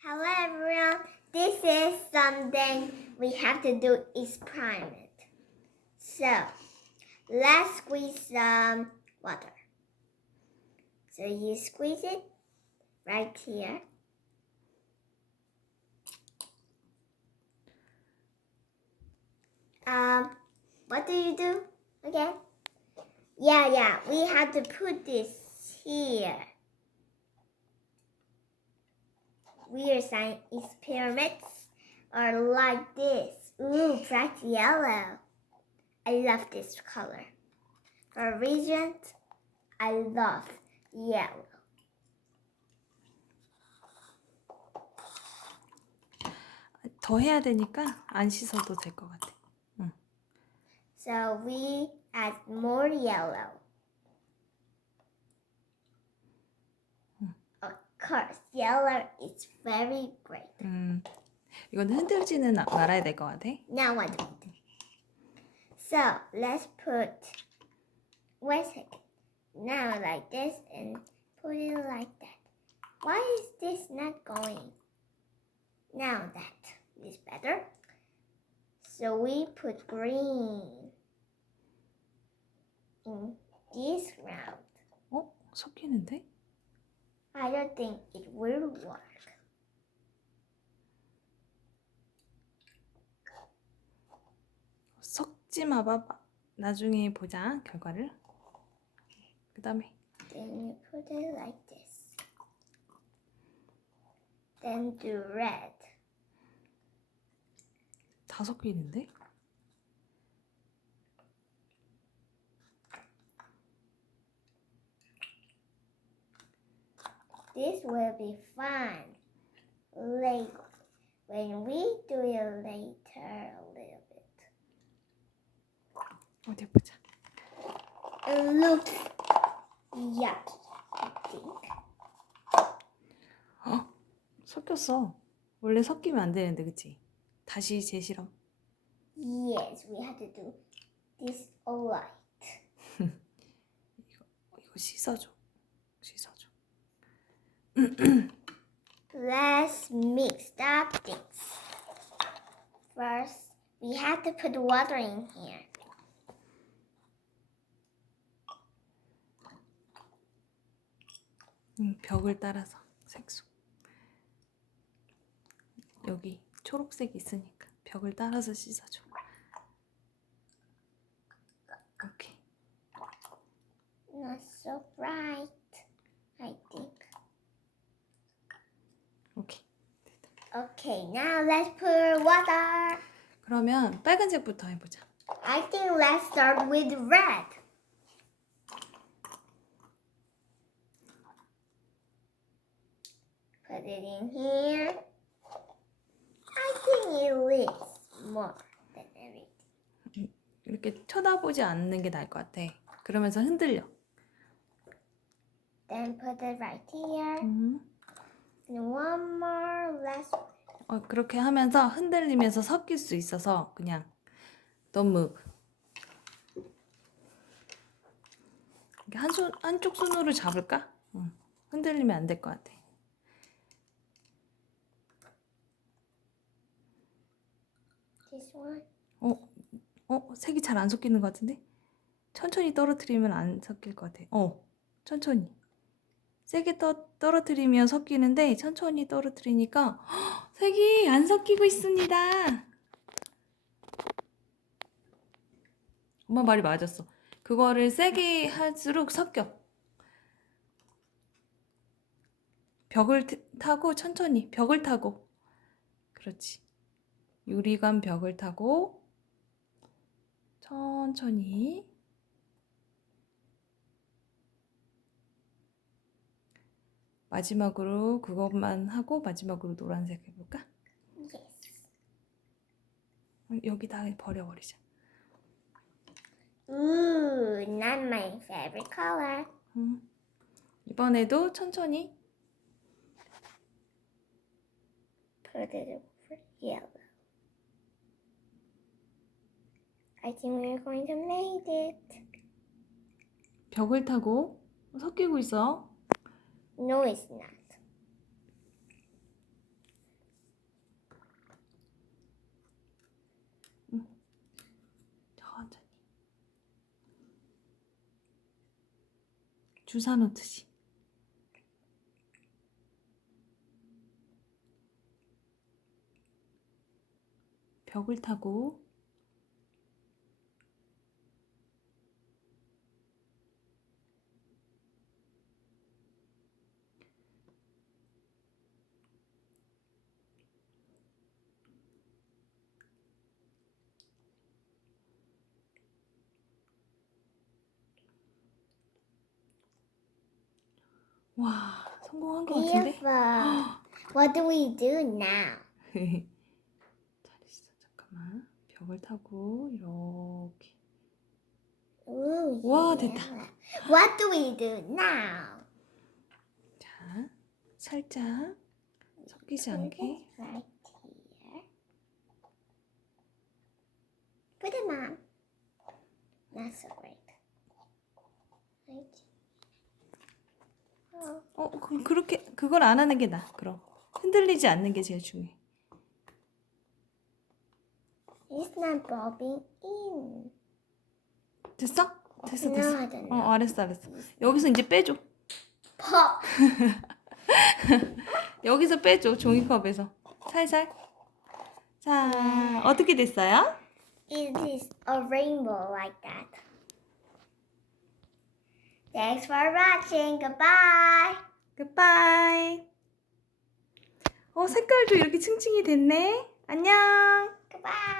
Hello everyone, this is something we have to do experiment. So, let's squeeze some water. So you squeeze it right here. Um, what do you do Okay. Yeah, yeah, we have to put this here. Weird science experiments are like this. Ooh, bright yellow. I love this color. For a reason, I love yellow. 더 해야 되니까 안 씻어도 될 것 같아. So we add more yellow. course, yellow is very great. 음, 이건 흔들지는 말아야 될 것 같아. Now what do we do? So let's put wait a second. Now like this and put it like that. Why is this not going? Now that is better. So we put green in this round. 어? 섞이는데? I don't think it will work. 섞지 마봐. 나중에 보자 결과를. 그 다음에 Then you put it like this. Then do red. 다 섞이는데? This will be fun later. When we do it later a little bit. 어디 보자. It looks yucky, I think. 어? 섞였어. 원래 섞이면 안 되는데, 그치? 다시 재실험. Yes, we have to do this all right. 이거 씻어줘. 씻어줘. Let's mix up things. First, we have to put water in here. 음, 벽을 따라서 색소. 여기 초록색 있으니까 벽을 따라서 씻어줘. 오케이. Not so bright, I think. 오케이. Okay, now let's put water. 그러면 빨간색부터 해보자. I think let's start with red. Put it in here. I think it leaks more than everything. 이렇게 쳐다보지 않는 게 나을 것 같아. 그러면서 흔들려. Then put it right here. 음. One more last one. 어, 그렇게 하면서 흔들리면서 섞일 수 있어서 그냥 너무 이렇게 한 손, 한쪽 손으로 잡을까? 응. 흔들리면 안 될 것 같아. This one. 어, 어, 색이 잘 안 섞이는 것 같은데? 천천히 떨어뜨리면 안 섞일 것 같아. 어, 천천히. 세게 떠, 떨어뜨리면 섞이는데 천천히 떨어뜨리니까 헉, 색이 안 섞이고 있습니다. 엄마 말이 맞았어. 그거를 세게 할수록 섞여. 벽을 트- 타고 천천히 벽을 타고 그렇지. 유리관 벽을 타고 천천히 마지막으로 그것만 하고 마지막으로 노란색 해볼까? Yes. 어, 여기 다 버려버리자. Ooh, not my favorite color. 음. 이번에도 천천히 Put it over yellow. I think we're going to make it. 벽을 타고 섞이고 있어. No, it's not. 응. 천천히. 주사 놓듯이. 벽을 타고 와 성공한 것 같은데? Beautiful. What do we do now? 잘했어 잠깐만 벽을 타고 이렇게 Ooh, 와. 됐다. What do we do now? 자 살짝 섞이지 Put 않게 it right here. Put it, Mom. Not so great. Right. Oh, 어 그, 그렇게 그걸 안 하는 게 나아 그럼 흔들리지 않는 게 제일 중요해 it's not bobbing in. 됐어? 됐어 됐어 어 know. 알았어 알았어 여기서 이제 빼줘 Pop. 여기서 빼줘 종이컵에서 살살 자 어떻게 됐어요? It is a rainbow like that. Thanks for watching. Goodbye. 굿바이 어 색깔도 이렇게 층층이 됐네 안녕 Goodbye.